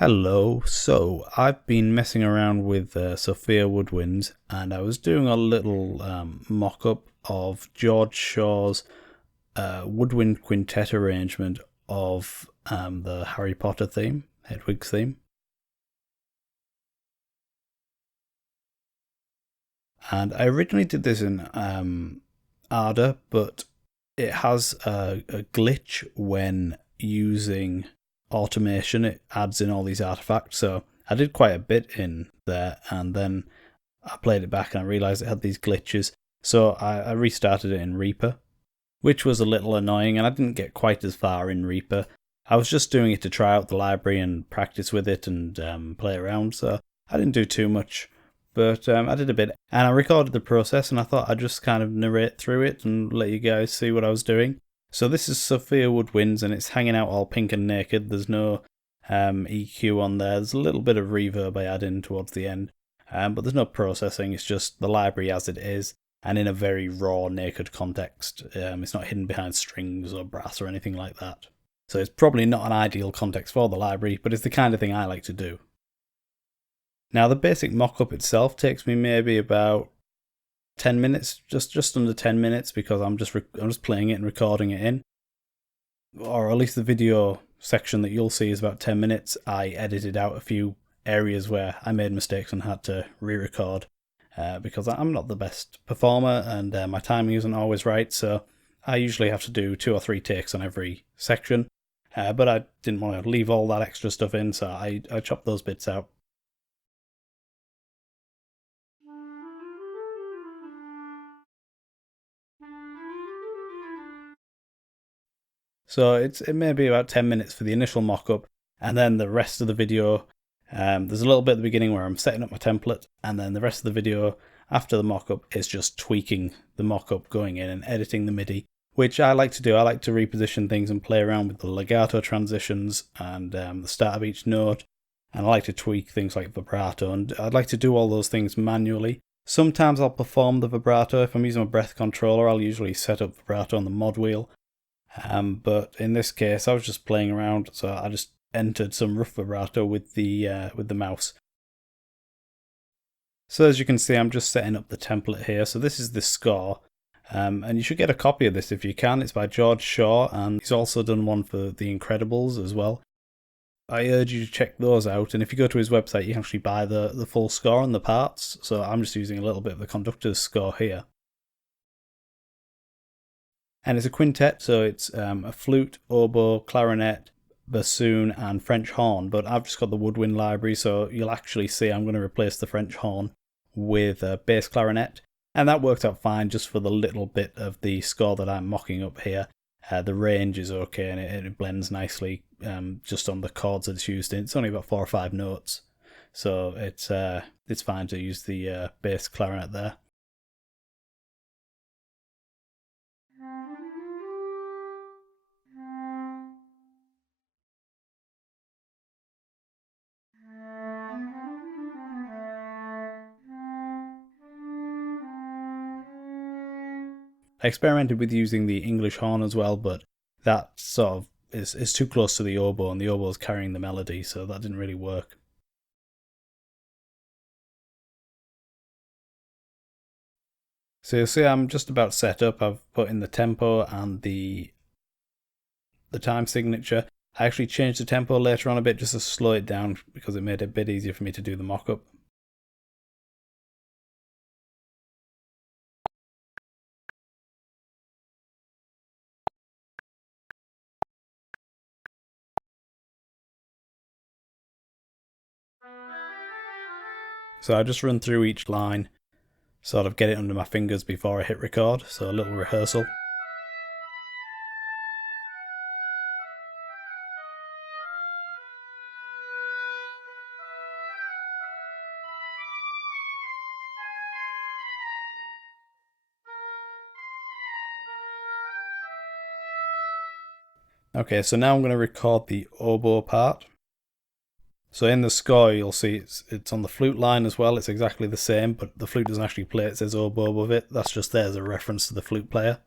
Hello, so I've been messing around with Sofia Woodwinds and I was doing a little mock-up of George Shaw's woodwind quintet arrangement of the Harry Potter theme, Hedwig's theme. And I originally did this in Ada, but it has a glitch when using automation. It adds in all these artifacts, so I did quite a bit in there, and then I played it back and I realised it had these glitches, so I restarted it in Reaper, which was a little annoying, and I didn't get quite as far in Reaper. I was just doing it to try out the library and practice with it and play around, so I didn't do too much, but I did a bit, and I recorded the process, and I thought I'd just kind of narrate through it and let you guys see what I was doing. So this is Sofia Woodwinds, and it's hanging out all pink and naked. There's no EQ on there. There's a little bit of reverb I add in towards the end, but there's no processing. It's just the library as it is, and in a very raw, naked context. It's not hidden behind strings or brass or anything like that. So it's probably not an ideal context for the library, but it's the kind of thing I like to do. Now the basic mock-up itself takes me maybe about 10 minutes, just under 10 minutes, because I'm just playing it and recording it in. Or at least the video section that you'll see is about 10 minutes. I edited out a few areas where I made mistakes and had to re-record because I'm not the best performer and my timing isn't always right, so I usually have to do 2 or 3 takes on every section. But I didn't want to leave all that extra stuff in, so I chopped those bits out. So it may be about 10 minutes for the initial mock-up, and then the rest of the video, there's a little bit at the beginning where I'm setting up my template, and then the rest of the video after the mock-up is just tweaking the mock-up, going in and editing the MIDI, which I like to do. I like to reposition things and play around with the legato transitions and the start of each note, and I like to tweak things like vibrato, and I'd like to do all those things manually. Sometimes I'll perform the vibrato. If I'm using a breath controller, I'll usually set up vibrato on the mod wheel. But in this case, I was just playing around, so I just entered some rough vibrato with the mouse. So as you can see, I'm just setting up the template here. So this is the score, and you should get a copy of this if you can. It's by George Shaw, and he's also done one for The Incredibles as well. I urge you to check those out, and if you go to his website, you can actually buy the full score and the parts. So I'm just using a little bit of the conductor's score here. And it's a quintet, so it's a flute, oboe, clarinet, bassoon, and French horn. But I've just got the woodwind library, so you'll actually see I'm going to replace the French horn with a bass clarinet. And that worked out fine just for the little bit of the score that I'm mocking up here. The range is okay, and it blends nicely just on the chords that it's used in. It's only about 4 or 5 notes, so it's fine to use the bass clarinet there. I experimented with using the English horn as well, but that sort of is too close to the oboe, and the oboe is carrying the melody, so that didn't really work. So you'll see I'm just about set up. I've put in the tempo and the time signature. I actually changed the tempo later on a bit just to slow it down because it made it a bit easier for me to do the mock-up. So I just run through each line, sort of get it under my fingers before I hit record, so a little rehearsal. Okay, so now I'm going to record the oboe part. So in the score, you'll see it's on the flute line as well. It's exactly the same, but the flute doesn't actually play. It says oboe above it. That's just there as a reference to the flute player.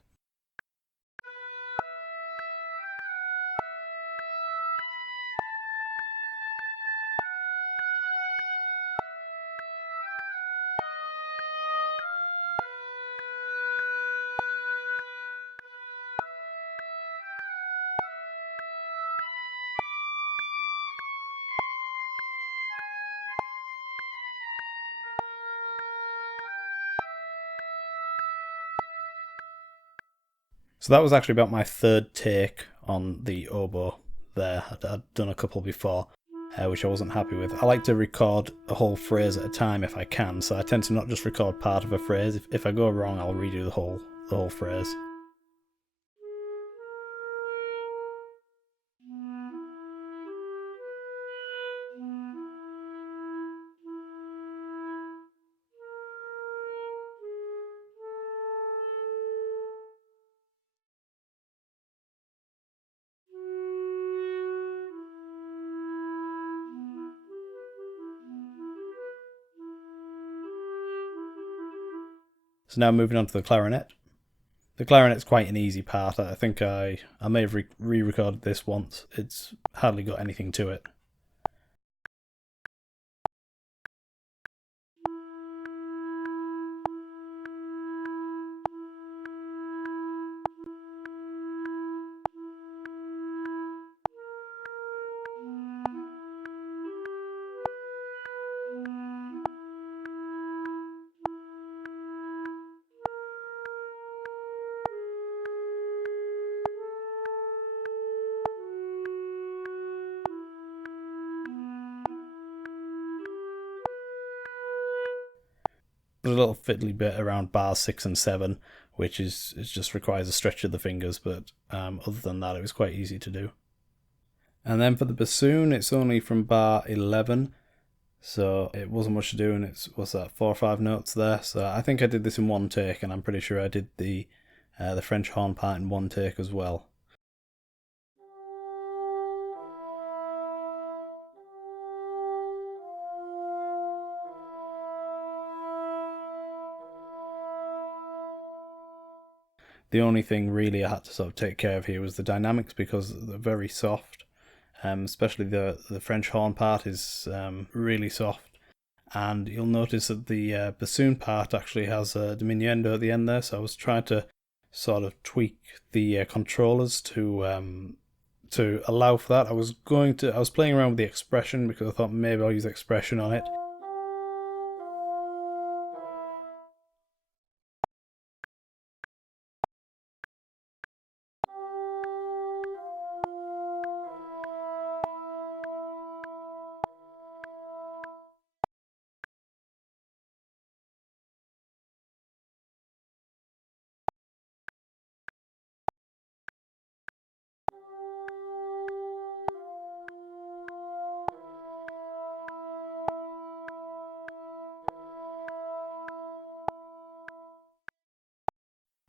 So that was actually about my third take on the oboe there. I'd done a couple before, which I wasn't happy with. I like to record a whole phrase at a time if I can, so I tend to not just record part of a phrase. If I go wrong, I'll redo the whole phrase. So now moving on to the clarinet. The clarinet's quite an easy part. I think I may have re-recorded this once. It's hardly got anything to it. There's a little fiddly bit around bars 6 and 7, which is it just requires a stretch of the fingers, but other than that, it was quite easy to do. And then for the bassoon, it's only from bar 11, so it wasn't much to do, and it's, what's that, 4 or 5 notes there. So I think I did this in one take, and I'm pretty sure I did the French horn part in one take as well. The only thing really I had to sort of take care of here was the dynamics, because they're very soft. Especially the French horn part is really soft, and you'll notice that the bassoon part actually has a diminuendo at the end there. So I was trying to sort of tweak the controllers to allow for that. I was playing around with the expression because I thought maybe I'll use expression on it.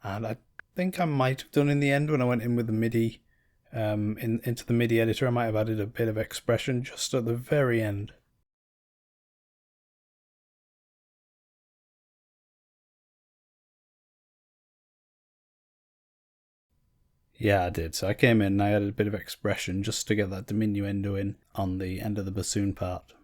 And I think I might have done in the end when I went in with the MIDI, into the MIDI editor, I might have added a bit of expression just at the very end. Yeah, I did. So I came in and I added a bit of expression just to get that diminuendo in on the end of the bassoon part.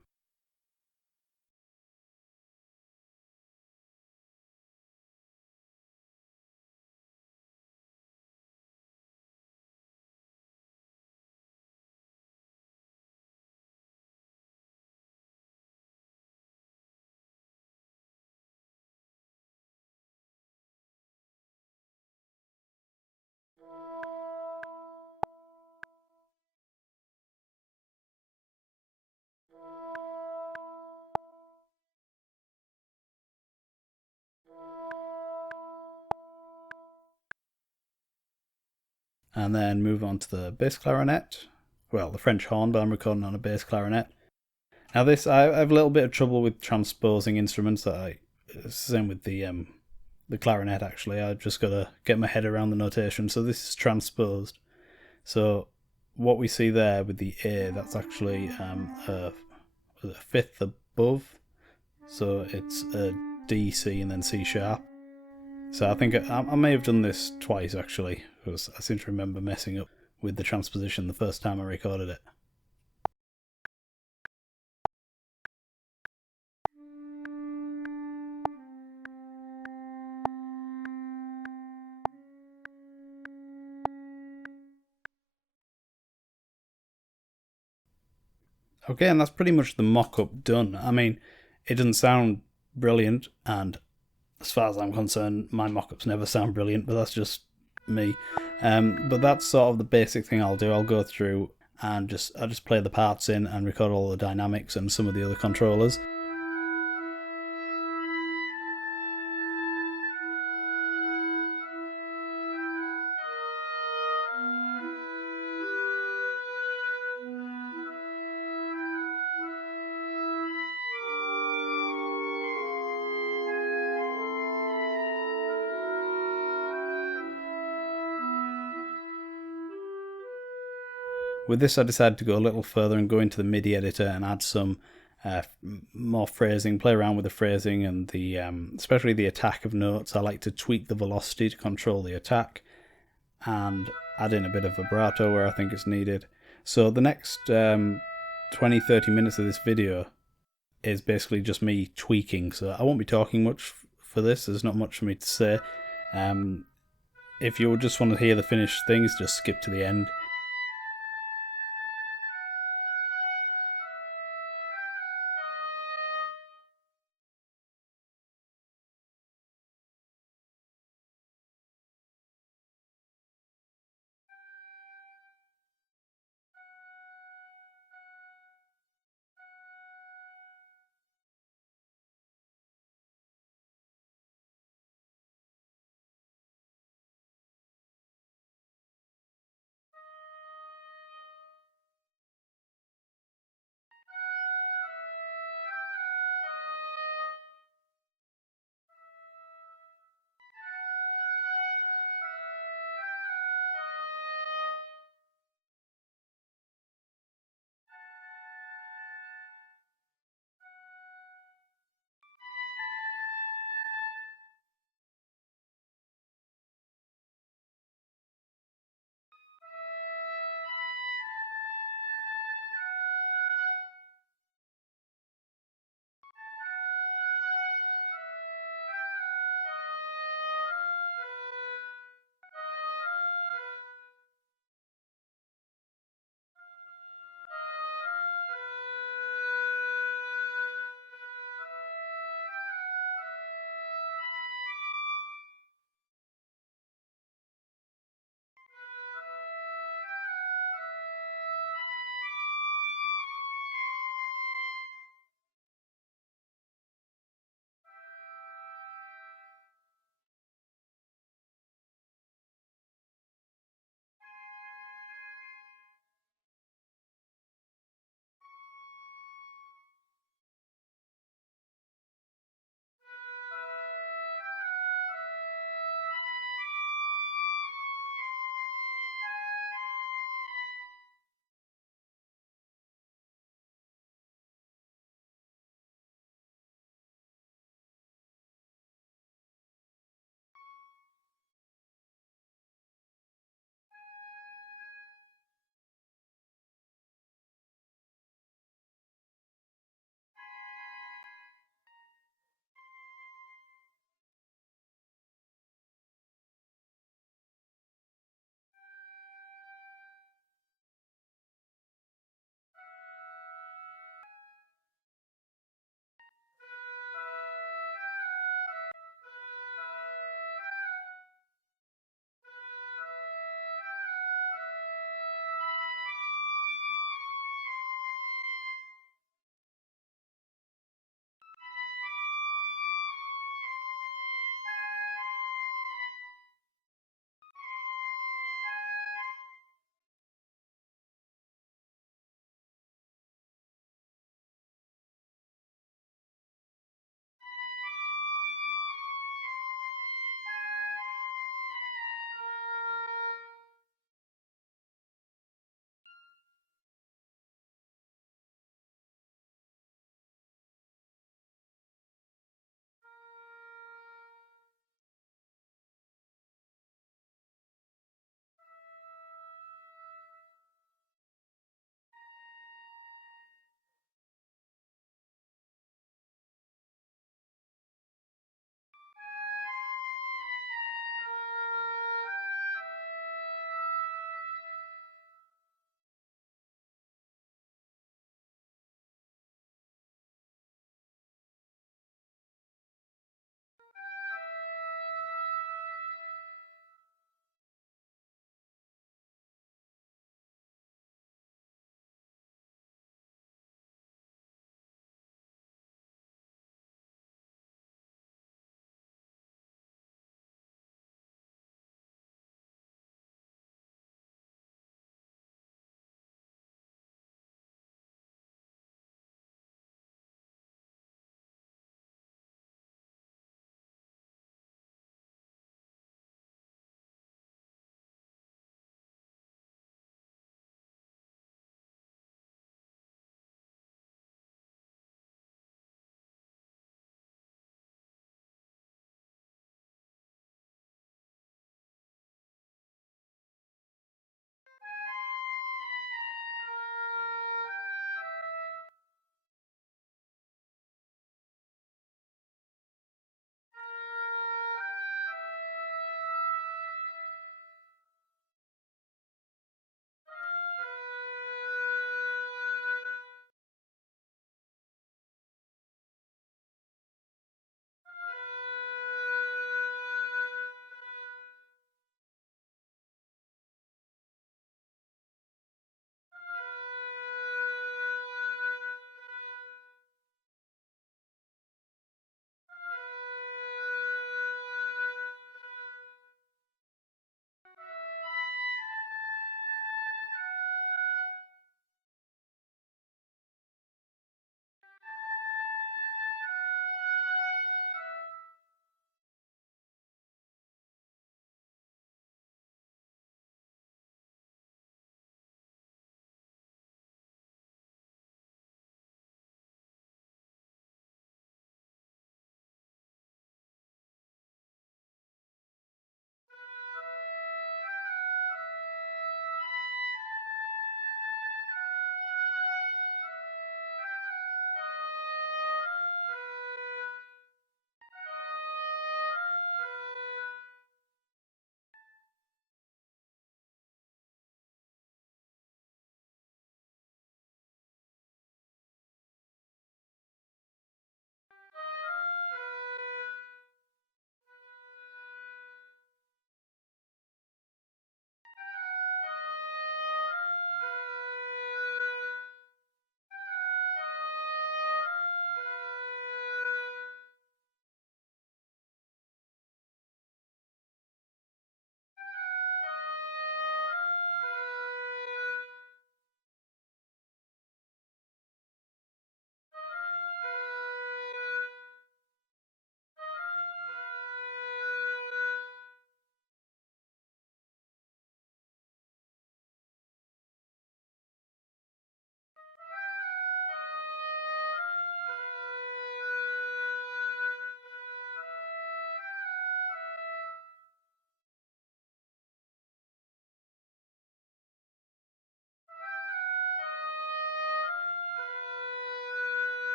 And then move on to the bass clarinet. Well, the French horn, but I'm recording on a bass clarinet. Now this, I have a little bit of trouble with transposing instruments. Same with the clarinet actually. I've just got to get my head around the notation. So this is transposed. So what we see there with the A, that's actually a fifth above. So it's a D, C, and then C sharp. So I think I may have done this twice actually, because I seem to remember messing up with the transposition the first time I recorded it. Okay, and that's pretty much the mock-up done. I mean, it doesn't sound brilliant, and as far as I'm concerned, my mock-ups never sound brilliant, but that's just me. But that's sort of the basic thing I'll do. I'll go through and I'll just play the parts in and record all the dynamics and some of the other controllers. With this, I decided to go a little further and go into the MIDI editor and add some more phrasing, play around with the phrasing and the especially the attack of notes. I like to tweak the velocity to control the attack and add in a bit of vibrato where I think it's needed. So the next 20-30 minutes of this video is basically just me tweaking. So I won't be talking much for this. There's not much for me to say. If you just want to hear the finished things, just skip to the end.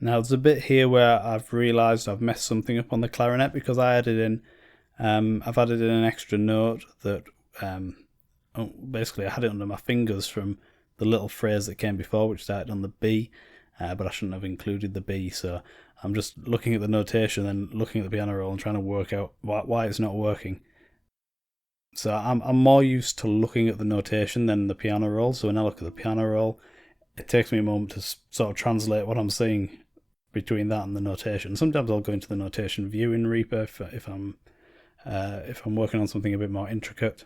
Now there's a bit here where I've realised I've messed something up on the clarinet because I've added in an extra note that basically I had it under my fingers from the little phrase that came before, which started on the B, but I shouldn't have included the B. So I'm just looking at the notation and looking at the piano roll and trying to work out why it's not working. So I'm more used to looking at the notation than the piano roll. So when I look at the piano roll, it takes me a moment to sort of translate what I'm seeing between that and the notation. Sometimes I'll go into the notation view in Reaper if I'm working on something a bit more intricate.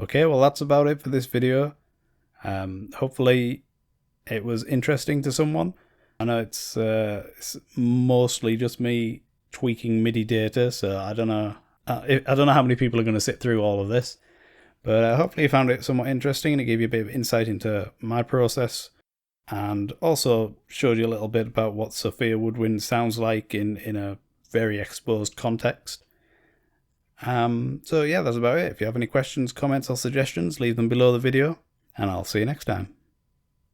Okay, well that's about it for this video. Hopefully it was interesting to someone. I know it's mostly just me tweaking MIDI data, so I don't know. I don't know how many people are going to sit through all of this, but hopefully you found it somewhat interesting and it gave you a bit of insight into my process, and also showed you a little bit about what Sofia Woodwinds sounds like in a very exposed context. So yeah, that's about it. If you have any questions, comments, or suggestions, leave them below the video, and I'll see you next time.